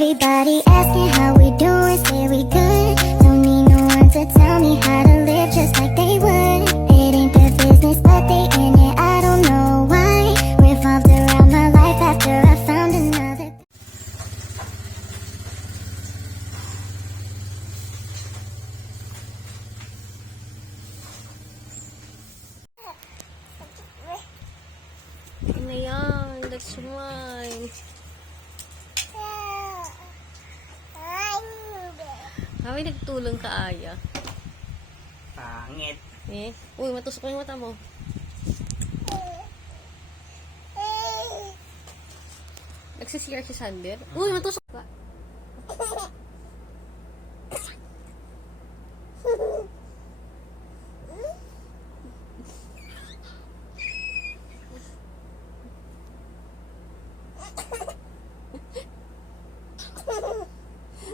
Everybody asking how we doing, say we good. Don't need no one to tell me how to live just like they would. It ain't their business, but they in it, I don't know why. Revolved around my life after I found another. Ano yan? That's mine. Kami nagtulong ka, Aya. Pangit. Eh? Uy, matusok yung mata mo. Nagsisiyar si Sander. Uy, matusok ka.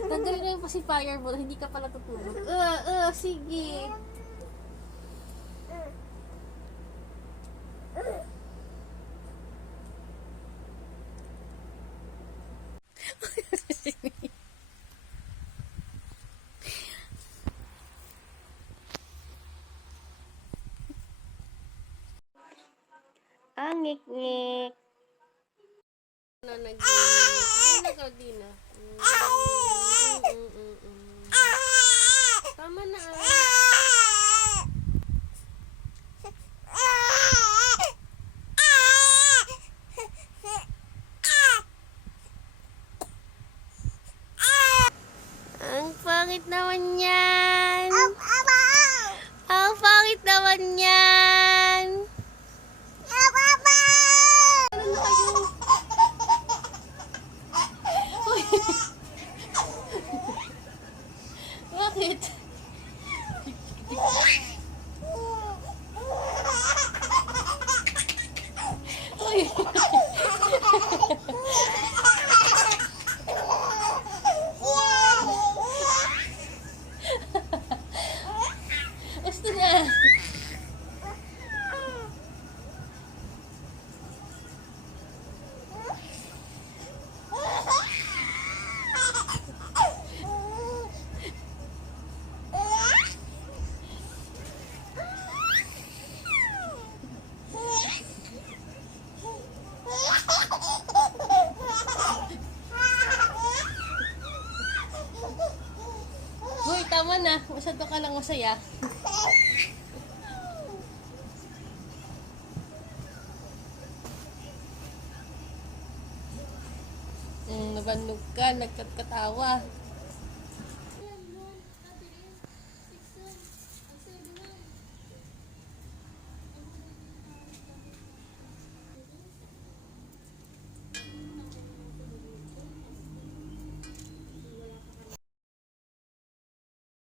Tanggalin na yung pacifier mo, hindi ka pala tutulog. Sige. Ang ngik-ngik. Na nag-ngik. Di na. Tama na. Ang pangit naman yan. Ang pangit naman yan. Bakit? Uy. Gusto na. Hoy, tama na. Masyado ka lang masaya. Nabanog ka, nagkatawa.